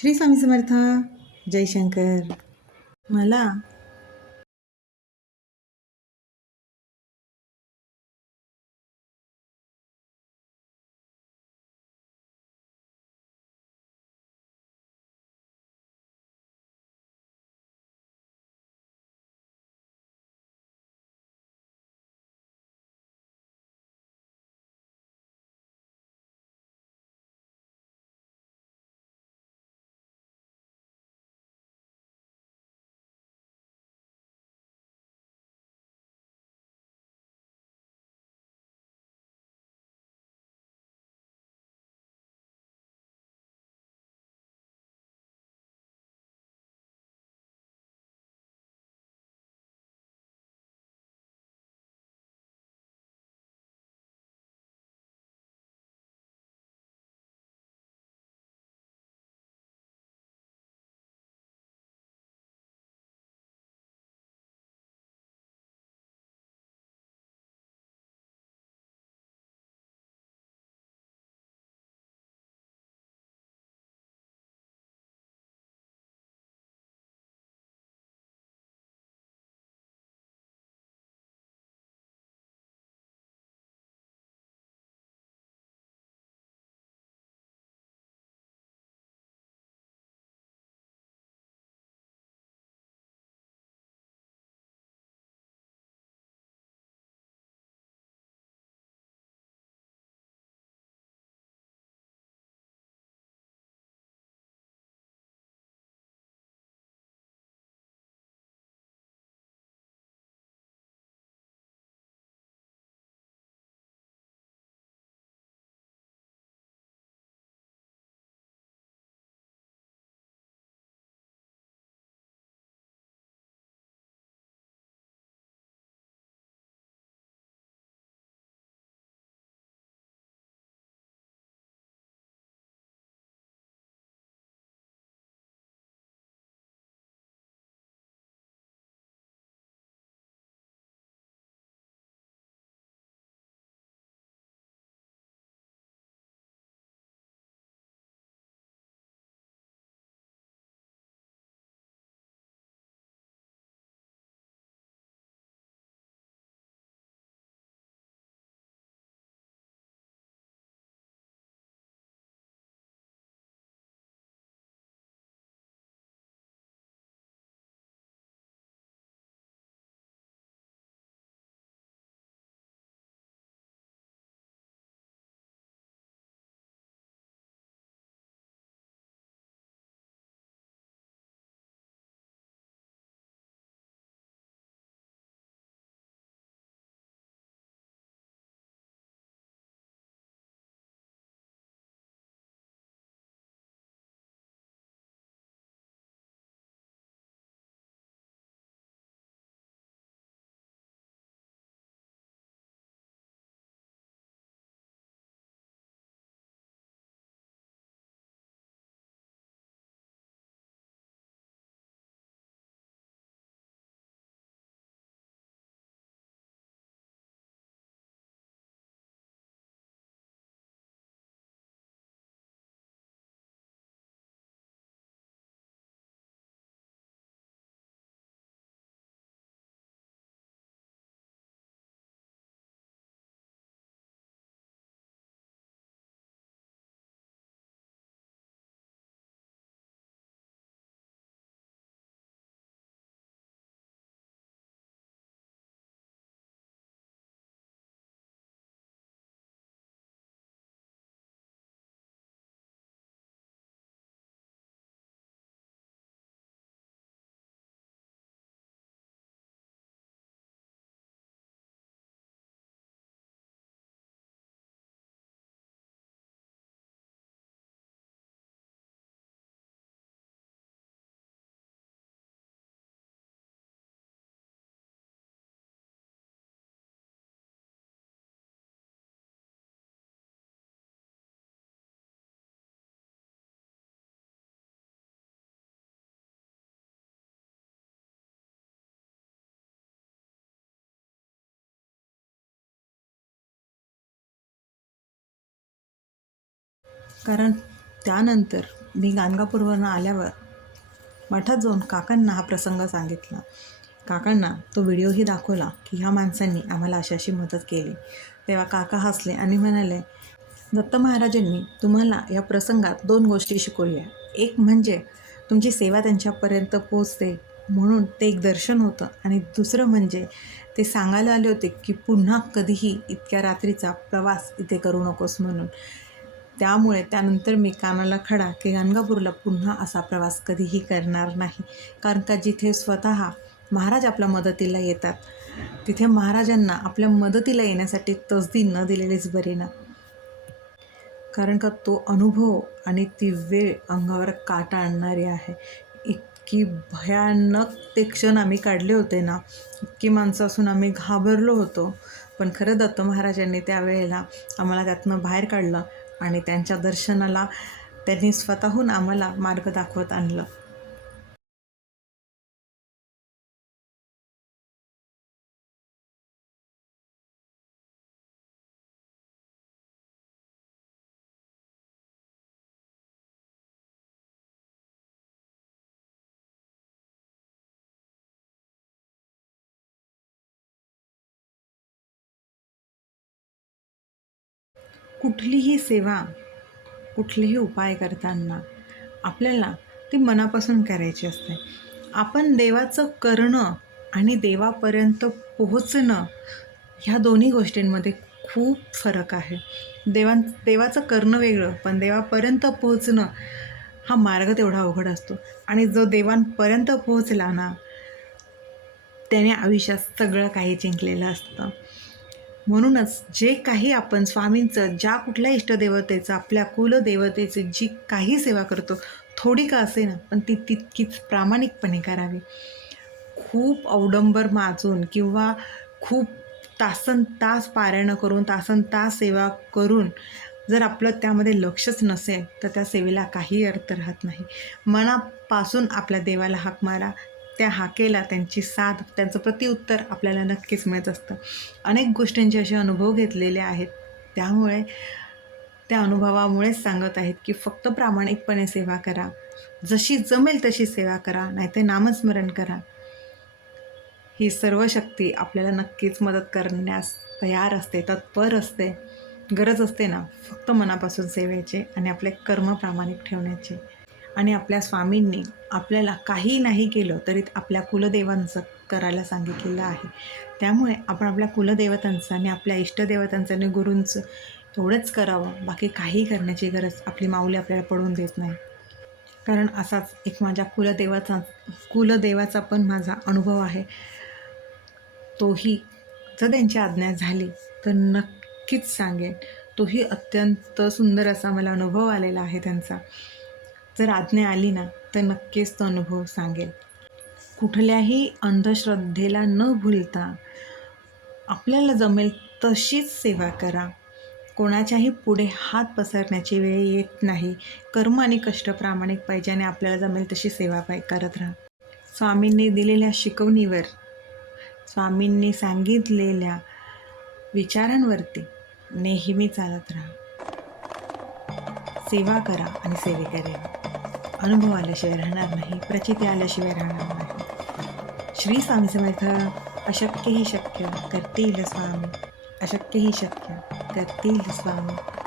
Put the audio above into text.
श्री स्वामी समर्थ. जयशंकर मला कारण त्यानंतर मी गाणगापूरवरून आल्यावर मठात जाऊन काकांना हा प्रसंग सांगितला. काकांना तो व्हिडिओही दाखवला की ह्या माणसांनी आम्हाला अशी अशी मदत केली. तेव्हा काका हसले आणि म्हणाले दत्त महाराजांनी तुम्हाला या प्रसंगात दोन गोष्टी शिकवल्या. एक म्हणजे तुमची सेवा त्यांच्यापर्यंत पोचते म्हणून ते एक दर्शन होतं आणि दुसरं म्हणजे ते सांगायला आले होते की पुन्हा कधीही इतक्या रात्रीचा प्रवास इथे करू नकोस म्हणून. त्यामुळे त्यानंतर मी कानाला खडा की गाणगापूरला पुन्हा असा प्रवास कधीही करणार नाही. कारण का जिथे स्वतः महाराज आपल्या मदतीला येतात तिथे महाराजांना आपल्या मदतीला येण्यासाठी तसदी न दिलेलीच बरी ना. कारण का तो अनुभव आणि ती वेळ अंगावर काटा आणणारी आहे. इतकी भयानक ते क्षण आम्ही काढले होते ना. इतकी माणसं असून आम्ही घाबरलो होतो. पण खरं दत्त महाराजांनी त्यावेळेला आम्हाला त्यातनं बाहेर काढलं. आणि त्यांच्या दर्शनाला त्यांनी स्वतःहून आम्हाला मार्ग दाखवत आणलं. कुठलीही सेवा कुठलेही उपाय करताना आपल्याला ती मनापासून करायची असते. आपण देवाचं करणं आणि देवापर्यंत पोहोचणं ह्या दोन्ही गोष्टींमध्ये खूप फरक आहे. देवां देवाचं करणं वेगळं पण देवापर्यंत पोहोचणं हा मार्ग तेवढा अवघड असतो. आणि जो देवांपर्यंत पोहोचला ना त्याने आयुष्यात सगळं काही जिंकलेलं असतं. म्हणूनच जे काही आपण स्वामींचं ज्या कुठल्या इष्टदेवतेचं आपल्या कुलदेवतेची जी काही सेवा करतो थोडी का असे ना पण ती तितकीच प्रामाणिकपणे करावी. खूप अवडंबर माजून किंवा खूप तासन तास पारायणं करून तासन तास सेवा करून जर आपलं त्यामध्ये लक्षच नसेल तर त्या सेवेला काही अर्थ राहत नाही. मनापासून आपल्या देवाला हाक मारा. त्या हाकेला त्यांची साथ त्यांचं प्रतिउत्तर आपल्याला नक्कीच मिळत असतं. अनेक गोष्टींचे असे अनुभव घेतलेले आहेत. त्यामुळे त्या अनुभवामुळेच सांगत आहेत की फक्त प्रामाणिकपणे सेवा करा. जशी जमेल तशी सेवा करा नाही ते नामस्मरण करा. ही सर्व शक्ती आपल्याला नक्कीच मदत करण्यास तयार असते तत्पर असते. गरज असते ना फक्त मनापासून सेवेचे आणि आपले कर्म प्रामाणिक ठेवण्याचे. आणि आपल्या स्वामींनी आपल्याला काही नाही केलं तरी आपल्या कुलदेवांचं करायला सांगितलेलं आहे. त्यामुळे आपण आपल्या कुलदेवतांचं आणि आपल्या इष्टदेवतांचं आणि गुरूंचं एवढंच करावं. बाकी काही करण्याची गरज आपली माऊली आपल्याला पडून देत नाही. कारण असाच एक माझ्या कुलदेवाचा कुलदेवाचा पण माझा अनुभव आहे. तोही जर त्यांची आज्ञा झाली तर नक्कीच सांगेन. तोही अत्यंत सुंदर असा मला अनुभव आलेला आहे त्यांचा. जर आज्ञा आली ना तर नक्कीच तो अनुभव सांगेल. कुठल्याही अंधश्रद्धेला न भूलता आपल्याला जमेल तशीच सेवा करा. कोणाच्याही पुढे हात पसरण्याची वेळ येत नाही. कर्म आणि कष्ट प्रामाणिक पाहिजे आणि आपल्याला जमेल तशी सेवा पाय करत राहा. स्वामींनी दिलेल्या शिकवणीवर स्वामींनी सांगितलेल्या विचारांवरती नेहमी चालत राहा. सेवा करा आणि सेवेकरे अनुभव आल्याशिवाय राहणार नाही प्रचिती आल्याशिवाय राहणार नाही. श्री स्वामी समर्थ अशक्यही शक्य करतील स्वामी. अशक्यही शक्य करतील स्वामी.